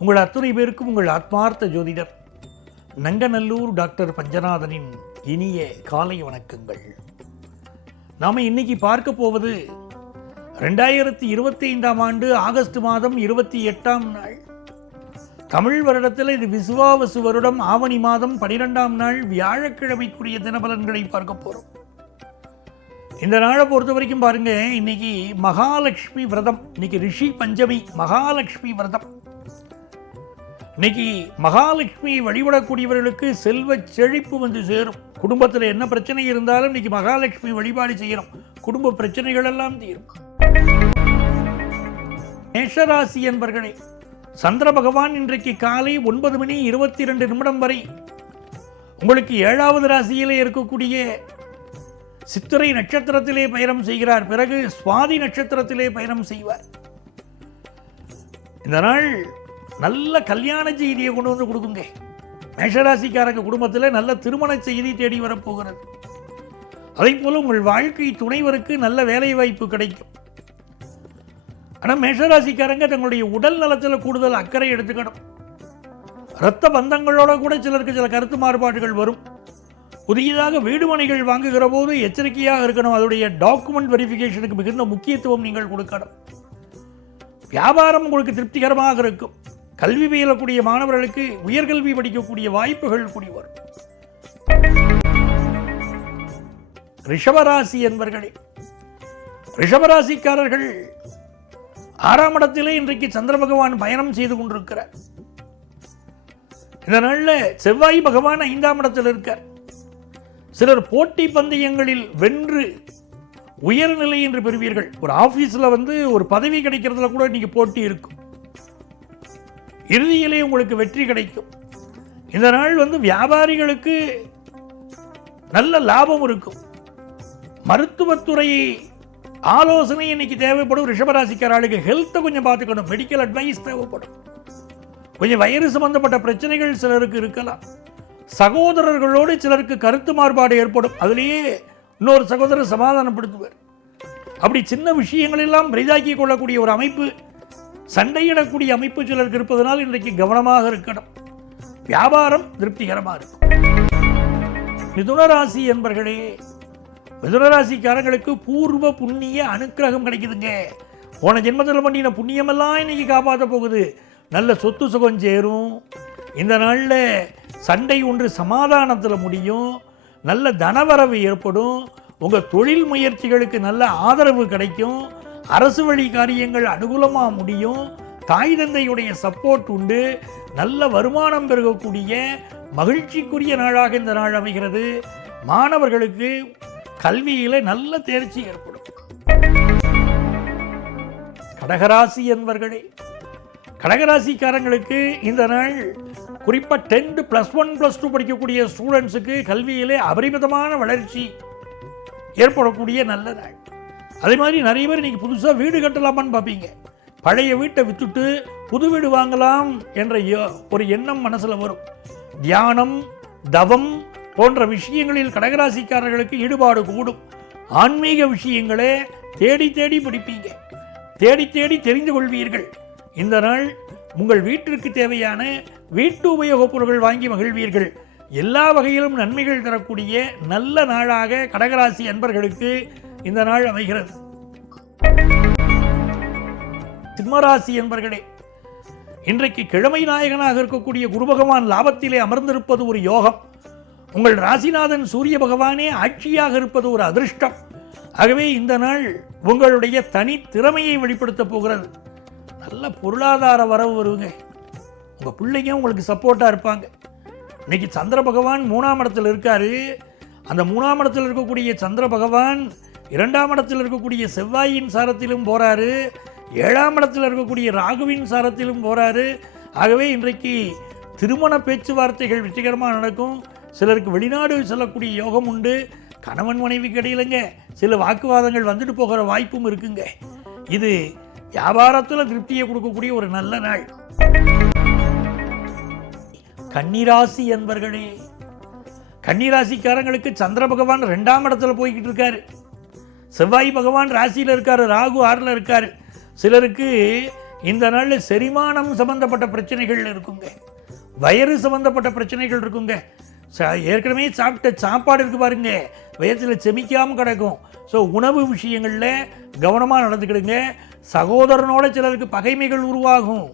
உங்கள் அத்துணை பேருக்கும் உங்கள் ஆத்மார்த்த ஜோதிடர் நங்கநல்லூர் டாக்டர் பஞ்சநாதனின் இனிய காலை வணக்கங்கள். நாம் இன்னைக்கு பார்க்க போவது ரெண்டாயிரத்தி இருபத்தி ஐந்தாம் ஆண்டு ஆகஸ்ட் மாதம் இருபத்தி எட்டாம் நாள். தமிழ் வருடத்தில் இது விசுவாவசு வருடம் ஆவணி மாதம் பனிரெண்டாம் நாள் வியாழக்கிழமைக்குரிய தினபலன்களை பார்க்க போகிறோம் இந்த நாளை பொறுத்த வரைக்கும் பாருங்க இன்னைக்கு மகாலட்சுமி விரதம் இன்னைக்கு ரிஷி பஞ்சமி மகாலட்சுமி விரதம். இன்னைக்கு மகாலட்சுமி வழிபடக்கூடியவர்களுக்கு செல்வ செழிப்பு வந்து சேரும். குடும்பத்தில் என்ன பிரச்சனை இருந்தாலும் இன்னைக்கு மகாலட்சுமி வழிபாடு செய்யணும். குடும்ப பிரச்சனைகள் எல்லாம் தீரும். மேஷராசி என்பர்களே சந்திர பகவான் இன்றைக்கு காலை ஒன்பது மணி இருபத்தி ரெண்டு நிமிடம் வரை உங்களுக்கு ஏழாவது ராசியிலே இருக்கக்கூடிய சித்திரை நட்சத்திரத்திலே பயணம் செய்கிறார். பிறகு சுவாதி நட்சத்திரத்திலே பயணம் செய்வார். இந்த நாள் நல்ல கல்யாண செய்தியை கொண்டு வந்து கொடுக்குங்க. மேஷராசிக்காரங்க குடும்பத்தில் நல்ல திருமண செய்தி தேடி வரப்போகிறது. அதே போல உங்கள் வாழ்க்கை துணைவருக்கு நல்ல வேலை வாய்ப்பு கிடைக்கும். ஆனால் மேஷராசிக்காரங்க தங்களுடைய உடல் நலத்தில் கூடுதல் அக்கறை எடுத்துக்கணும். இரத்த பந்தங்களோட கூட சிலருக்கு சில கருத்து மாறுபாடுகள் வரும். புதியதாக வீடுமனைகள் வாங்குகிற போது எச்சரிக்கையாக இருக்கணும். அதோடைய டாக்குமெண்ட் வெரிஃபிகேஷனுக்கு மிகுந்த முக்கியத்துவம் நீங்கள் கொடுக்கணும். வியாபாரம் உங்களுக்கு திருப்திகரமாக இருக்கும். கல்வி பயிலக்கூடிய மாணவர்களுக்கு உயர்கல்வி படிக்கக்கூடிய வாய்ப்புகள் கூடி வரும். ரிஷபராசி என்பர்களே ரிஷபராசிக்காரர்கள் ஆறாம் இடத்திலே இன்றைக்கு சந்திர பகவான் பயணம் செய்து கொண்டிருக்கிறார். இந்த நாளில் செவ்வாய் பகவான் ஐந்தாம் இடத்தில் இருக்கார். சிலர் போட்டி பந்தயங்களில் வென்று உயர்நிலை என்று பெறுவீர்கள். ஒரு ஆபீஸ்ல வந்து ஒரு பதவி கிடைக்கிறதுல கூட இன்னைக்கு போட்டி இருக்கும். இறுதியிலே உங்களுக்கு வெற்றி கிடைக்கும். இந்த நாள் வந்து வியாபாரிகளுக்கு நல்ல லாபம் இருக்கும். மருத்துவத்துறை ஆலோசனை இன்னைக்கு தேவைப்படும். ரிஷபராசிக்காராளுக்கு ஹெல்த்தை கொஞ்சம் பார்த்துக்கணும். மெடிக்கல் அட்வைஸ் தேவைப்படும். கொஞ்சம் வயிறு சம்பந்தப்பட்ட பிரச்சனைகள் சிலருக்கு இருக்கலாம். சகோதரர்களோடு சிலருக்கு கருத்து மாறுபாடு ஏற்படும். அதுலேயே இன்னொரு சகோதரர் சமாதானப்படுத்துவார். அப்படி சின்ன விஷயங்களெல்லாம் பெரிதாக்கி கொள்ளக்கூடிய ஒரு அமைப்பு சண்டையிடக்கூடிய அமைப்பு சிலருக்கு இருப்பதனால் இன்றைக்கு கவனமாக இருக்கணும். வியாபாரம் திருப்திகரமாக இருக்கும். மிதுனராசி என்பர்களே மிதுனராசிக்காரங்களுக்கு பூர்வ புண்ணிய அனுக்கிரகம் கிடைக்குதுங்க. போன ஜென்மத்தில் பண்ணின புண்ணியமெல்லாம் இன்றைக்கி காப்பாற்ற போகுது. நல்ல சொத்து சுகம் சேரும். இந்த நாளில் சண்டை ஒன்று சமாதானத்தில் முடியும். நல்ல தனவரவு ஏற்படும். உங்கள் தொழில் முயற்சிகளுக்கு நல்ல ஆதரவு கிடைக்கும். அரசு வழி காரியங்கள் அனுகூலமாக முடியும். தாய் தந்தையுடைய சப்போர்ட் உண்டு. நல்ல வருமானம் பெருகக்கூடிய மகிழ்ச்சிக்குரிய நாளாக இந்த நாள் அமைகிறது. மாணவர்களுக்கு கல்வியில் நல்ல தேர்ச்சி ஏற்படும். கடகராசி என்பர்களே கடகராசிக்காரங்களுக்கு இந்த நாள் குறிப்பாக tenth plus one plus two படிக்கக்கூடிய ஸ்டூடெண்ட்ஸுக்கு கல்வியிலே அபரிமிதமான வளர்ச்சி ஏற்படக்கூடிய நல்ல நாள். அதே மாதிரி நிறைய பேர் இன்னைக்கு புதுசாக வீடு கட்டலாமான்னு பார்ப்பீங்க. பழைய வீட்டை விற்றுட்டு புது வீடு வாங்கலாம் என்ற யோ- ஒரு எண்ணம் மனசில் வரும். தியானம் தவம் போன்ற விஷயங்களில் கடகராசிக்காரர்களுக்கு ஈடுபாடு கூடும். ஆன்மீக விஷயங்களே தேடி தேடி படிப்பீங்க. தேடி தேடி தெரிந்து கொள்வீர்கள். இந்த நாள் உங்கள் வீட்டிற்கு தேவையான வீட்டு உபயோகப் பொருட்கள் வாங்கி மகிழ்வீர்கள். எல்லா வகையிலும் நன்மைகள் தரக்கூடிய நல்ல நாளாக கடகராசி அன்பர்களுக்கு இந்த நாள் அமைகிறது. சிம்மராசி என்பர்களே இன்றைக்கு கிழமை நாயகனாக இருக்கக்கூடிய குரு பகவான் லாபத்திலே அமர்ந்திருப்பது ஒரு யோகம். உங்கள் ராசிநாதன் சூரிய பகவானே ஆட்சியாக இருப்பது ஒரு அதிர்ஷ்டம். ஆகவே இந்த நாள் உங்களுடைய தனி திறமையை வெளிப்படுத்தப் போகிறது. நல்ல பொருளாதார வரவு வருங்க. உங்கள் பிள்ளைங்க உங்களுக்கு சப்போர்ட்டாக இருப்பாங்க. இன்னைக்கு சந்திர பகவான் மூணாம் இடத்தில் இருக்கார். அந்த மூணாம் இடத்தில் இருக்கக்கூடிய சந்திர பகவான் இரண்டாம் இடத்தில் இருக்கக்கூடிய செவ்வாயின் சாரத்திலும் போகிறாரு ஏழாம் இடத்தில் இருக்கக்கூடிய ராகுவின் சாரத்திலும் போகிறாரு ஆகவே இன்றைக்கு திருமண பேச்சுவார்த்தைகள் வெற்றிகரமாக நடக்கும். சிலருக்கு வெளிநாடு செல்லக்கூடிய யோகம் உண்டு. கணவன் மனைவி கிடையிலங்க சில வாக்குவாதங்கள் வந்துட்டு போகிற வாய்ப்பும் இருக்குங்க. இது வியாபாரத்தில் திருப்தியை கொடுக்கக்கூடிய ஒரு நல்ல நாள். கன்னிராசி என்பர்களே கன்னிராசிக்காரங்களுக்கு சந்திர பகவான் ரெண்டாம் இடத்துல போய்கிட்டு இருக்காரு. செவ்வாய் பகவான் ராசியில் இருக்காரு ராகு ஆறில் இருக்காரு. சிலருக்கு இந்த நாளில் செரிமானம் சம்பந்தப்பட்ட பிரச்சனைகள் இருக்குங்க. வயிறு சம்பந்தப்பட்ட பிரச்சனைகள் இருக்குங்க. ஏற்கனவே சாப்பிட்ட சாப்பாடு இருக்கு பாருங்க. வயத்தில் செமிக்காமல் கிடக்கும். ஸோ உணவு விஷயங்களில் கவனமாக நடந்துக்கிடுங்க. சகோதரனோட சிலருக்கு பகைமைகள் உருவாகும்.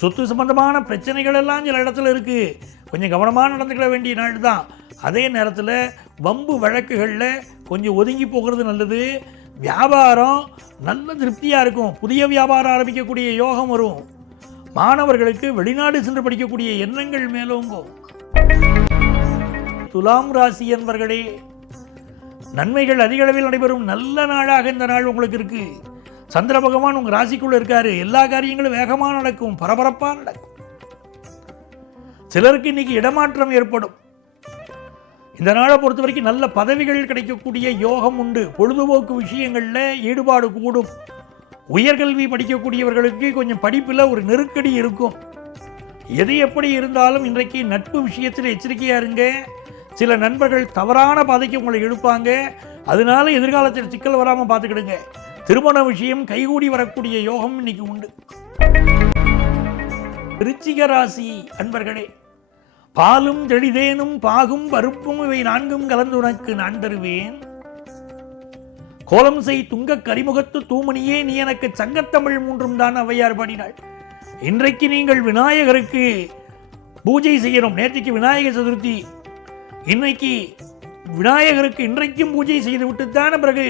சொத்து சம்பந்தமான பிரச்சனைகள் எல்லாம் சில இடத்துல இருக்குது கொஞ்சம் கவனமாக நடந்துக்கிட வேண்டிய நாள் தான். அதே நேரத்தில் வம்பு வழக்குகளில் கொஞ்சம் ஒதுங்கி போகிறது நல்லது. வியாபாரம் நல்ல திருப்தியாக இருக்கும். புதிய வியாபாரம் ஆரம்பிக்கக்கூடிய யோகம் வரும். மாணவர்களுக்கு வெளிநாடு சென்று படிக்கக்கூடிய எண்ணங்கள் மேலோங்கும். துலாம் ராசி என்பர்களே நன்மைகள் அதிகளவில் நடைபெறும் நல்ல நாளாக இந்த நாள் உங்களுக்கு இருக்குது சந்திர பகவான் உங்க ராசிக்குள்ள இருக்காரு. எல்லா காரியங்களும் வேகமாக நடக்கும் பரபரப்பா நடக்கும். சிலருக்கு இன்னைக்கு இடமாற்றம் ஏற்படும். இந்த நாளை பொறுத்த வரைக்கும் நல்ல பதவிகள் கிடைக்கக்கூடிய யோகம் உண்டு. பொழுதுபோக்கு விஷயங்கள்ல ஈடுபாடு கூடும். உயர்கல்வி படிக்கக்கூடியவர்களுக்கு கொஞ்சம் படிப்பில் ஒரு நெருக்கடி இருக்கும். எது எப்படி இருந்தாலும் இன்றைக்கு நட்பு விஷயத்தில் எச்சரிக்கையா இருங்க. சில நண்பர்கள் தவறான பாதைக்கு உங்களை இழுப்பாங்க. அதனால எதிர்காலத்தில் சிக்கல் வராமல் பார்த்துக்கிடுங்க திருமண விஷயம் கைகூடி வரக்கூடிய யோகம் இன்னைக்கு உண்டு. விருச்சிக ராசி அன்பர்களே பாலும் தெளிதேனும் பாகும் பருப்பும் இவை நான்கும் கலந்து உனக்கு நான் தருவேன். கோலம் செய் துங்க கரிமுகத்து தூமணியே நீ எனக்கு சங்கத்தமிழ் மூன்றும் தான் அவையார் பாடினாள். இன்றைக்கு நீங்கள் விநாயகருக்கு பூஜை செய்யணும். நேற்றுக்கு விநாயகர் சதுர்த்தி. இன்னைக்கு விநாயகருக்கு இன்றைக்கும் பூஜை செய்து விட்டுத்தான பிறகு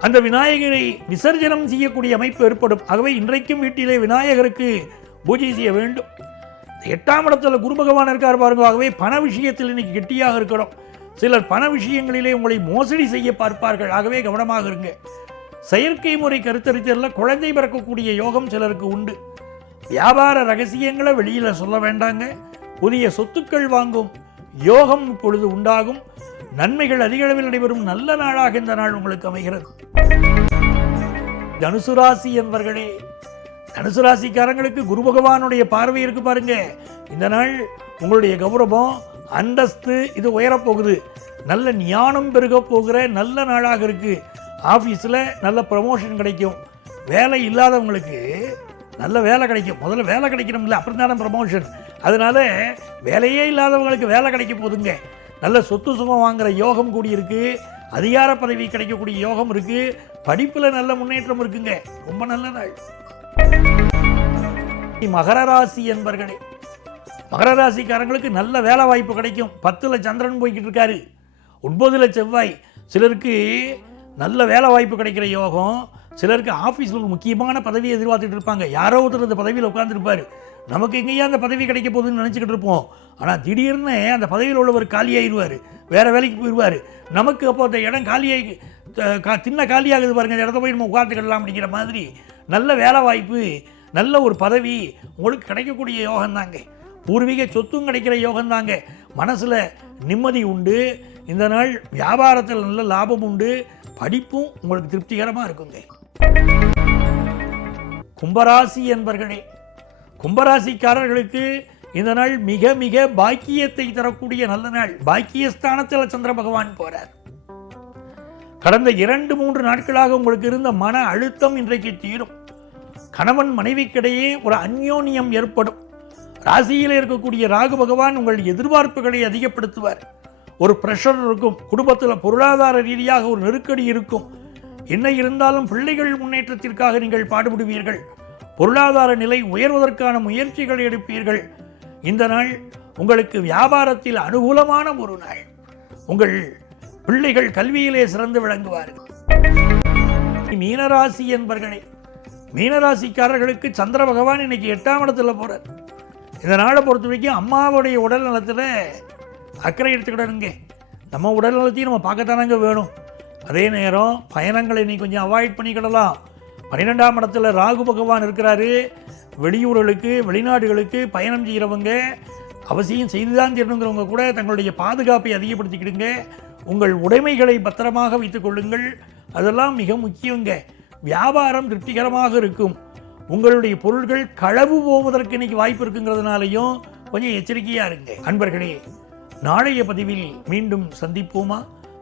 அந்த விநாயகரை விசர்ஜனம் செய்யக்கூடிய அமைப்பு ஏற்படும். ஆகவே இன்றைக்கும் வீட்டிலே விநாயகருக்கு பூஜை செய்ய வேண்டும். எட்டாம் இடத்துல குரு பகவான் இருக்கார் பாருங்க. ஆகவே பண விஷயத்தில் இன்னைக்கு கெட்டியாக இருக்கிறோம் சிலர் பண விஷயங்களிலே உங்களை மோசடி செய்ய பார்ப்பார்கள். ஆகவே கவனமாக இருங்க. செயற்கை முறை கருத்தரித்தலில் குழந்தை பிறக்கக்கூடிய யோகம் சிலருக்கு உண்டு. வியாபார ரகசியங்களை வெளியில் சொல்ல வேண்டாங்க. புதிய சொத்துக்கள் வாங்கும். யோகம் இப்பொழுது உண்டாகும். நன்மைகள் அதிக அளவில் நடைபெறும். நல்ல நாளாக இந்த நாள் உங்களுக்கு அமைகிறது. தனுசு ராசி என்பர்களே தனுசு ராசிக்காரங்களுக்கு குரு பகவானுடைய பார்வை இருக்கு பாருங்க. இந்த நாள் உங்களுடைய கௌரவம் அந்தஸ்து இது உயரப் போகுது நல்ல ஞானம் பெருக போகிற நல்ல நாளாக இருக்கு. ஆஃபீஸில் நல்ல ப்ரமோஷன் கிடைக்கும். வேலை இல்லாதவங்களுக்கு நல்ல வேலை கிடைக்கும். முதல்ல வேலை கிடைக்கணும்ல அப்புறம் தானே ப்ரமோஷன் அதனால வேலையே இல்லாதவங்களுக்கு வேலை கிடைக்க போதுங்க. நல்ல சொத்து சுகம் வாங்குகிற யோகம் கூடி இருக்குது அதிகார பதவி கிடைக்கக்கூடிய யோகம் இருக்குது படிப்பில் நல்ல முன்னேற்றம் இருக்குங்க. ரொம்ப நல்ல நாள் மகர ராசி என்பர்களே மகர ராசிக்காரங்களுக்கு நல்ல வேலை வாய்ப்பு கிடைக்கும். பத்தில் சந்திரன் போய்கிட்டு இருக்காரு. ஒன்பதில் செவ்வாய். சிலருக்கு நல்ல வேலை வாய்ப்பு கிடைக்கிற யோகம். சிலருக்கு ஆஃபீஸில் ஒரு முக்கியமான பதவியை எதிர்பார்த்துட்டு இருப்பாங்க. யாரோ ஒருத்தர் அந்த பதவியில் உட்காந்துருப்பாரு நமக்கு எங்கேயா அந்த பதவி கிடைக்க போகுதுன்னு நினச்சிக்கிட்டு இருப்போம். ஆனால் திடீர்னு அந்த பதவியில் உள்ளவர் காலியாகிடுவார் வேறு வேலைக்கு போயிடுவார் நமக்கு அப்போ அந்த இடம் காலியாகி தின்ன காலியாகுது பாருங்க. அந்த இடத்த போய் நம்ம உட்காந்துக்கிடலாம் அப்படிங்கிற மாதிரி நல்ல வேலை வாய்ப்பு நல்ல ஒரு பதவி உங்களுக்கு கிடைக்கக்கூடிய யோகம் தாங்க. பூர்வீக சொத்தும் கிடைக்கிற யோகம் தாங்க. மனசில் நிம்மதி உண்டு. இந்த நாள் வியாபாரத்தில் நல்ல லாபம் உண்டு. படிப்பும் உங்களுக்கு திருப்திகரமாக இருக்குங்க. கும்பராசி என்பர்களே கும்பராசிக்காரர்களுக்கு இந்த நாள் மிக மிக பாக்கியத்தை தரக்கூடிய நல்ல நாள். பாக்கியஸ்தானத்தில் சந்திர பகவான் போறார். கடந்த இரண்டு மூன்று நாட்களாக உங்களுக்கு இருந்த மன அழுத்தம் இன்றைக்கு தீரும். கணவன் மனைவிக்கிடையே ஒரு அந்யோன்யம் ஏற்படும். ராசியில் இருக்கக்கூடிய ராகு பகவான் உங்கள் எதிர்பார்ப்புகளை அதிகப்படுத்துவார். ஒரு ப்ரெஷர் இருக்கும். குடும்பத்தில் பொருளாதார ரீதியாக ஒரு நெருக்கடி இருக்கும். என்ன இருந்தாலும் பிள்ளைகள் முன்னேற்றத்திற்காக நீங்கள் பாடுபடுவீர்கள். பொருளாதார நிலை உயர்வதற்கான முயற்சிகள் எடுப்பீர்கள். இந்த நாள் உங்களுக்கு வியாபாரத்தில் அனுகூலமான ஒரு நாள். உங்கள் பிள்ளைகள் கல்வியிலே சிறந்து விளங்குவார்கள். மீனராசி என்பர்களே மீனராசிக்காரர்களுக்கு சந்திர பகவான் இன்னைக்கு எட்டாம் இடத்துல போகிறார் இந்த நாளை பொறுத்த வரைக்கும் அம்மாவுடைய உடல் நலத்தில் அக்கறை எடுத்துக்கிடணுங்க. நம்ம உடல் நலத்தையும் நம்ம பார்க்கத்தானங்க வேணும். அதே நேரம் பயணங்களை நீ கொஞ்சம் அவாய்ட் பண்ணிக்கிடலாம். பன்னிரெண்டாம் இடத்துல ராகு பகவான் இருக்கிறாரு. வெளியூர்களுக்கு வெளிநாடுகளுக்கு பயணம் செய்கிறவங்க அவசியம் செய்துதான் தீரணுங்கிறவங்க கூட தங்களுடைய பாதுகாப்பை அதிகப்படுத்திக்கிடுங்க. உங்கள் உடைமைகளை பத்திரமாக வைத்துக் கொள்ளுங்கள். அதெல்லாம் மிக முக்கியங்க. வியாபாரம் திருப்திகரமாக இருக்கும். உங்களுடைய பொருள்கள் களவு போவதற்கு இன்னைக்கு வாய்ப்பு இருக்குங்கிறதுனாலையும் கொஞ்சம் எச்சரிக்கையாக இருங்க. அன்பர்களே நாளைய பதிவில் மீண்டும் சந்திப்போமா?